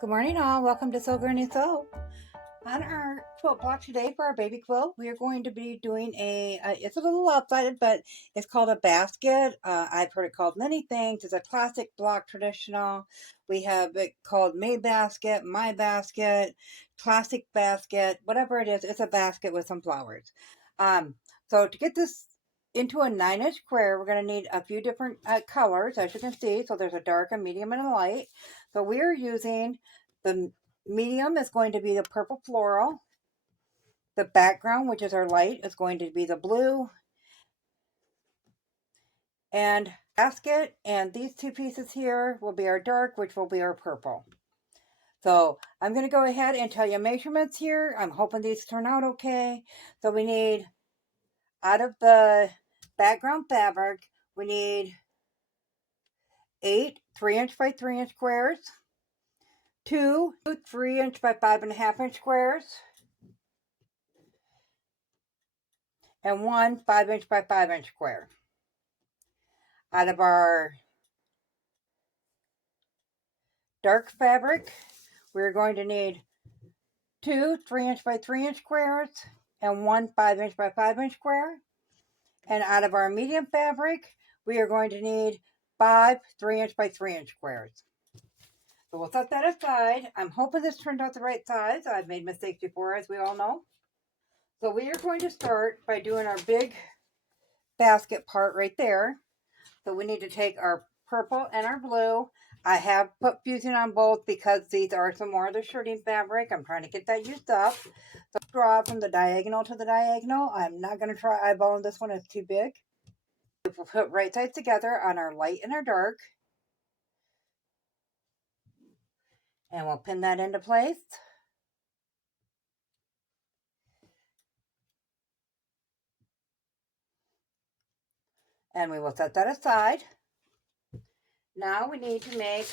Good morning all, welcome to Sew Gurney Sew. On our quilt block today for our baby quilt, we are going to be doing it's a little lopsided, but it's called a basket. I've heard it called many things. It's a classic block traditional. We have it called Made Basket, My Basket, Classic Basket, whatever it is, it's a basket with some flowers. So to get this into a 9-inch square, we're going to need a few different colors, as you can see. So there's a dark, a medium, and a light. So we're using the medium is going to be the purple floral. The background, which is our light, is going to be the blue. And basket, and these two pieces here will be our dark, which will be our purple. So I'm going to go ahead and tell you measurements here. I'm hoping these turn out okay. So we need, out of the background fabric, we need 8 3-inch by 3-inch squares, 2 3-inch by 5.5-inch squares, and 1 5-inch by 5-inch square. Out of our dark fabric, we're going to need 2 3-inch by 3-inch squares and 1 5-inch by 5-inch square. And out of our medium fabric, we are going to need 5 3-inch by 3-inch squares. So we'll set that aside. I'm hoping this turned out the right size. I've made mistakes before, as we all know. So we are going to start by doing our big basket part right there. So we need to take our purple and our blue. I have put fusing on both because these are some more of the shirting fabric. I'm trying to get that used up. So draw from the diagonal to the diagonal. I'm not going to try eyeballing this one, it's too big. We'll put right sides together on our light and our dark. And we'll pin that into place. And we will set that aside. Now we need to make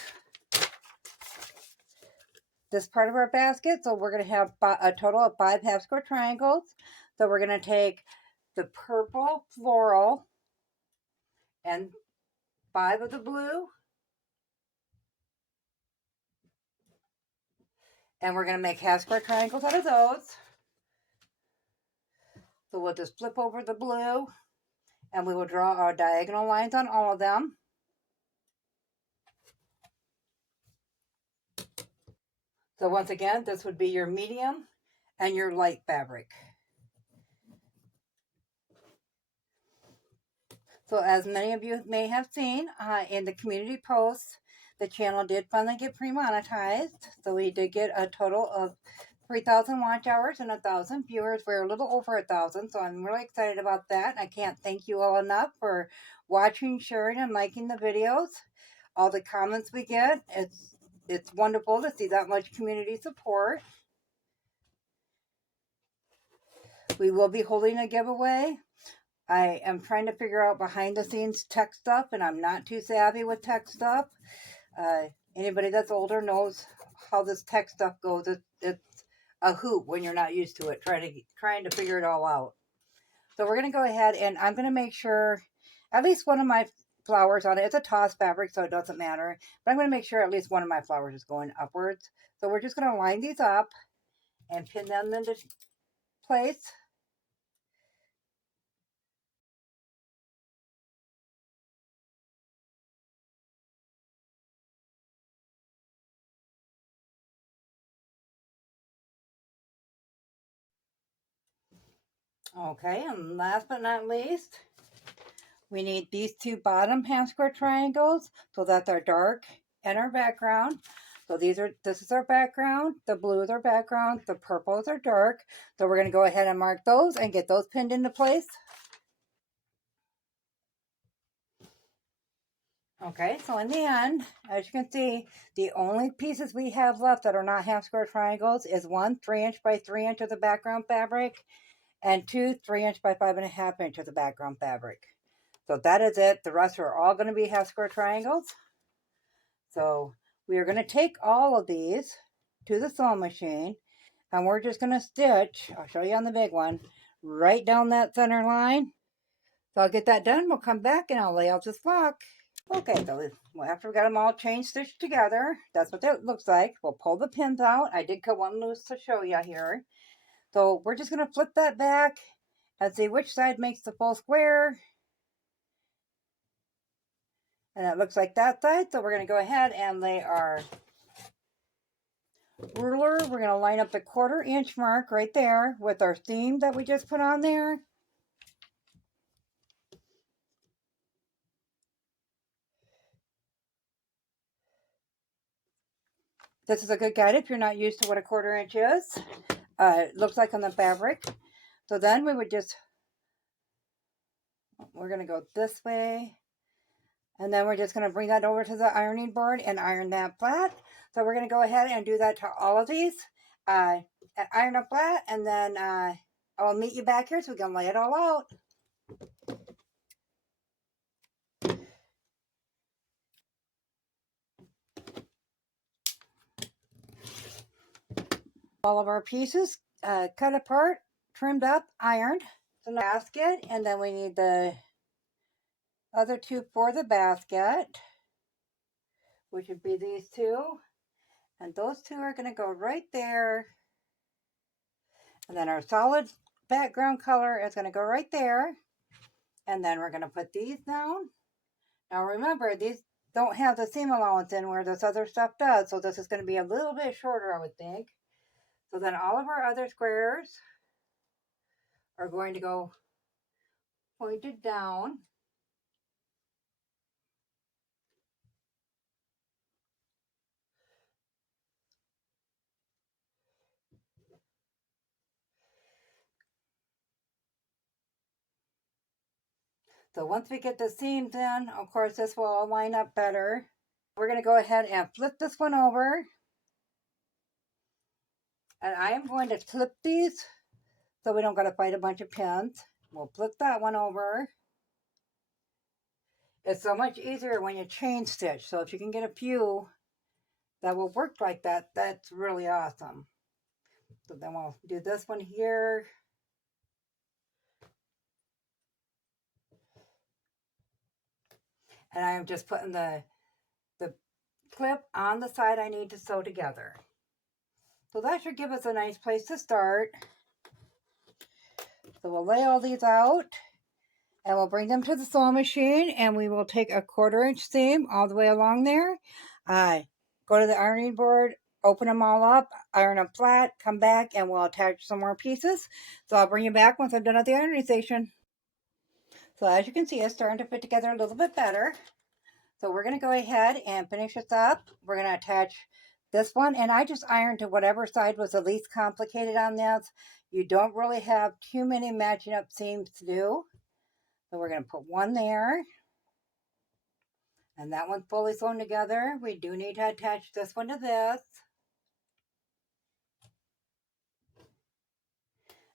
this part of our basket. So we're going to have a total of 5 half square triangles. So we're going to take the purple floral and 5 of the blue. And we're going to make half square triangles out of those. So we'll just flip over the blue and we will draw our diagonal lines on all of them. So once again, this would be your medium and your light fabric. So as many of you may have seen in the community posts, the channel did finally get pre-monetized. So we did get a total of 3,000 watch hours and 1,000 viewers. We're a little over 1,000, so I'm really excited about that. I can't thank you all enough for watching, sharing, and liking the videos. All the comments we get, it's wonderful to see that much community support. We will be holding a giveaway. I am trying to figure out behind the scenes tech stuff, and I'm not too savvy with tech stuff. Anybody that's older knows how this tech stuff goes. It's a hoot when you're not used to it, trying to figure it all out. So we're going to go ahead and I'm going to make sure at least one of my flowers on it. It's a toss fabric, so it doesn't matter. But I'm going to make sure at least one of my flowers is going upwards. So we're just going to line these up and pin them into place. Okay, and last but not least, we need these 2 bottom half square triangles. So that's our dark and our background. So this is our background, the blue is our background, the purple is our dark. So we're going to go ahead and mark those and get those pinned into place. Okay, so in the end, as you can see, the only pieces we have left that are not half square triangles is 1 3-inch by 3-inch of the background fabric and 2 3-inch by 5.5-inch of the background fabric. So that is it. The rest are all going to be half square triangles. So we are going to take all of these to the sewing machine and we're just going to stitch, I'll show you on the big one, right down that center line. So I'll get that done. We'll come back and I'll lay out this block. Okay, so after we got them all chain stitched together, that's what that looks like. We'll pull the pins out. I did cut one loose to show you here. So we're just going to flip that back and see which side makes the full square. And it looks like that side. So we're going to go ahead and lay our ruler. We're going to line up the 1/4 inch mark right there with our seam that we just put on there. This is a good guide if you're not used to what a 1/4 inch is. It looks like on the fabric. So then we would just, we're going to go this way. And then we're just going to bring that over to the ironing board and iron that flat. So we're going to go ahead and do that to all of these. Iron it flat, and then I'll meet you back here so we can lay it all out. All of our pieces cut apart, trimmed up, ironed. So now basket, and then we need the other two for the basket, which would be these two. And those two are going to go right there. And then our solid background color is going to go right there. And then we're going to put these down. Now remember, these don't have the seam allowance in where this other stuff does. So this is going to be a little bit shorter, I would think. So then all of our other squares are going to go pointed down. So once we get the seams in, of course, this will all line up better. We're going to go ahead and flip this one over. And I am going to flip these so we don't got to fight a bunch of pins. We'll flip that one over. It's so much easier when you chain stitch. So if you can get a few that will work like that, that's really awesome. So then we'll do this one here. And I am just putting the clip on the side I need to sew together. So that should give us a nice place to start. So we'll lay all these out and we'll bring them to the sewing machine, and we will take a 1/4 inch seam all the way along there. Go to the ironing board, open them all up, iron them flat, come back, and we'll attach some more pieces. So I'll bring you back once I'm done at the ironing station. So as you can see, it's starting to fit together a little bit better. So we're going to go ahead and finish this up. We're going to attach this one, and I just ironed to whatever side was the least complicated on this. You don't really have too many matching up seams to do. So we're going to put one there. And that one's fully sewn together. We do need to attach this one to this.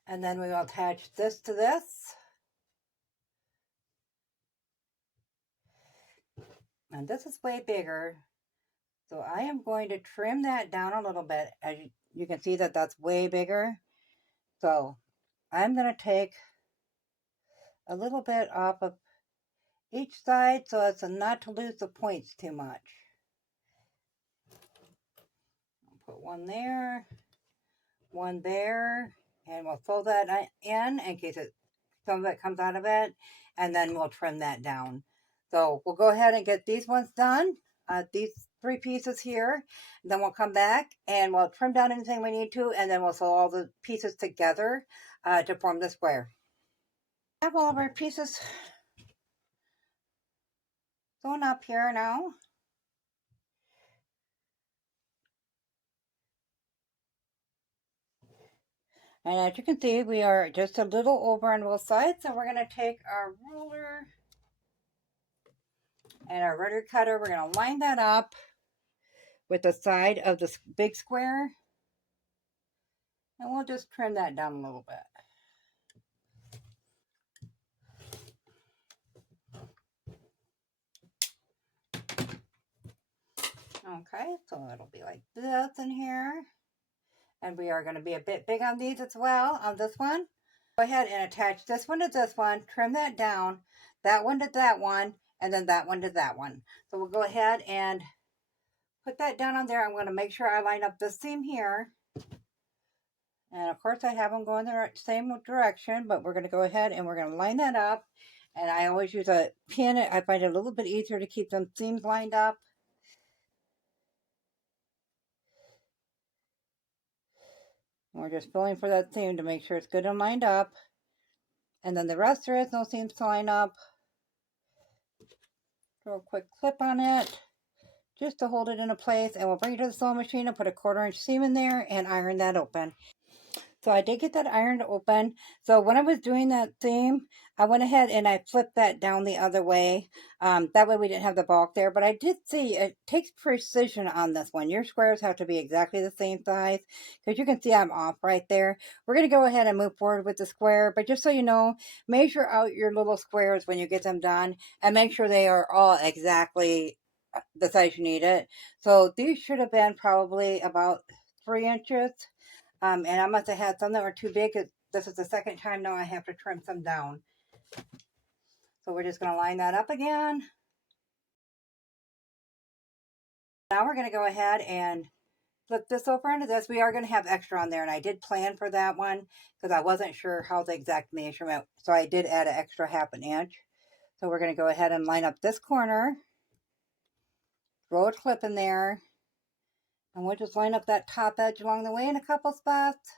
And then we will attach this to this. And this is way bigger. So I am going to trim that down a little bit. As you can see that that's way bigger. So I'm going to take a little bit off of each side so as not to lose the points too much. I'll put one there, and we'll fold that in case some of it comes out of it, and then we'll trim that down. So we'll go ahead and get these ones done, these 3 pieces here, and then we'll come back and we'll trim down anything we need to, and then we'll sew all the pieces together to form the square. We have all of our pieces sewn up here now. And as you can see, we are just a little over on both sides. So we're going to take our ruler and our rotary cutter. We're going to line that up with the side of this big square. And we'll just trim that down a little bit. Okay, so it'll be like this in here. And we are going to be a bit big on these as well, on this one. Go ahead and attach this one to this one, trim that down, that one to that one, and then that one to that one. So we'll go ahead and put that down on there. I'm going to make sure I line up this seam here. And of course I have them going the same direction, but we're going to go ahead and we're going to line that up. And I always use a pin. I find it a little bit easier to keep them seams lined up. And we're just filling for that seam to make sure it's good and lined up. And then the rest there is no seams to line up. Throw a quick clip on it just to hold it in place, and we'll bring it to the sewing machine and put a 1/4 inch seam in there and iron that open. So I did get that ironed open. So when I was doing that seam, I went ahead and I flipped that down the other way. That way we didn't have the bulk there. But I did see it takes precision on this one. Your squares have to be exactly the same size, because you can see I'm off right there. We're going to go ahead and move forward with the square. But just so you know, measure out your little squares when you get them done and make sure they are all exactly the size you need it. So these should have been probably about 3 inches. And I must have had some that were too big. This is the second time now I have to trim some down. So we're just going to line that up again. Now we're going to go ahead and flip this over into this. We are going to have extra on there, and I did plan for that one because I wasn't sure how the exact measurement. So I did add an extra 1/2 inch. So we're going to go ahead and line up this corner. Throw a clip in there. And we'll just line up that top edge along the way in a couple spots.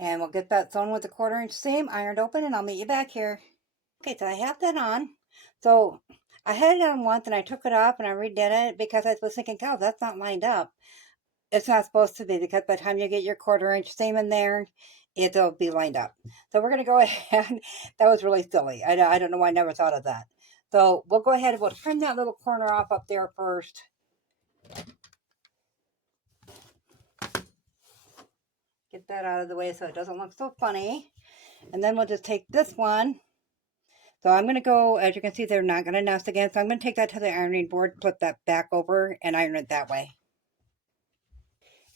And we'll get that sewn with a 1/4 inch seam ironed open, and I'll meet you back here. Okay, so I have that on. So I had it on once and I took it off and I redid it because I was thinking, God, that's not lined up. It's not supposed to be, because by the time you get your 1/4 inch seam in there, it'll be lined up. So we're going to go ahead. That was really silly. I don't know why I never thought of that. So we'll go ahead and we'll trim that little corner off up there first. Get that out of the way so it doesn't look so funny. And then we'll just take this one. So I'm going to go, as you can see, they're not going to nest again. So I'm going to take that to the ironing board, flip that back over, and iron it that way.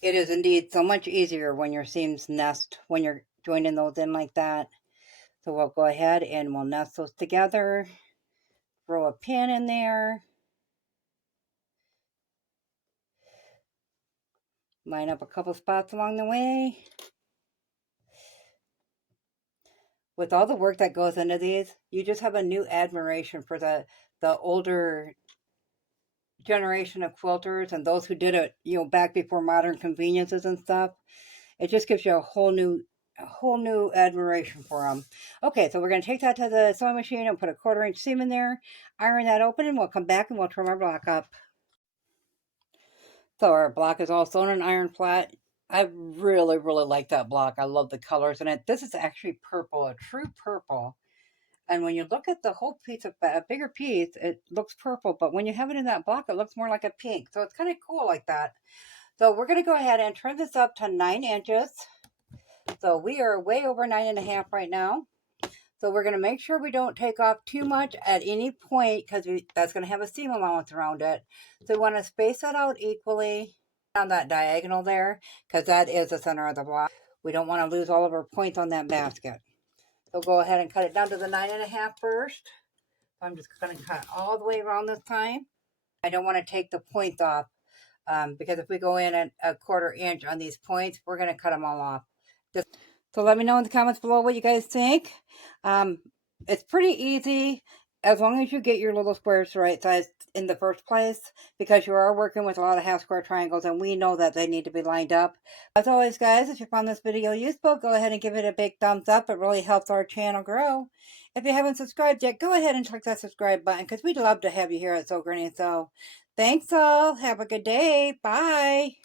It is indeed so much easier when your seams nest, when you're joining those in like that. So we'll go ahead and we'll nest those together. Throw a pin in there. Line up a couple spots along the way. With all the work that goes into these, you just have a new admiration for the older generation of quilters and those who did it, back before modern conveniences and stuff. It just gives you a whole new admiration for them. Okay, so we're going to take that to the sewing machine and put a 1/4 inch seam in there, iron that open, and we'll come back and we'll trim our block up. So our block is all sewn and ironed flat. I really, really like that block. I love the colors in it. This is actually purple, a true purple. And when you look at the whole piece of a bigger piece, it looks purple. But when you have it in that block, it looks more like a pink. So it's kind of cool like that. So we're going to go ahead and trim this up to 9 inches. So we are way over 9.5 right now. So we're going to make sure we don't take off too much at any point, because that's going to have a seam allowance around it. So we want to space that out equally on that diagonal there, because that is the center of the block. We don't want to lose all of our points on that basket. So go ahead and cut it down to the 9.5 first. I'm just going to cut all the way around this time. I don't want to take the points off, because if we go in at a 1/4 inch on these points, we're going to cut them all off. So let me know in the comments below what you guys think. It's pretty easy as long as you get your little squares the right size in the first place, because you are working with a lot of half square triangles and we know that they need to be lined up. As always, guys, if you found this video useful, go ahead and give it a big thumbs up. It really helps our channel grow. If you haven't subscribed yet, go ahead and click that subscribe button, because we'd love to have you here at Sew Granny Sew. Thanks all. Have a good day. Bye.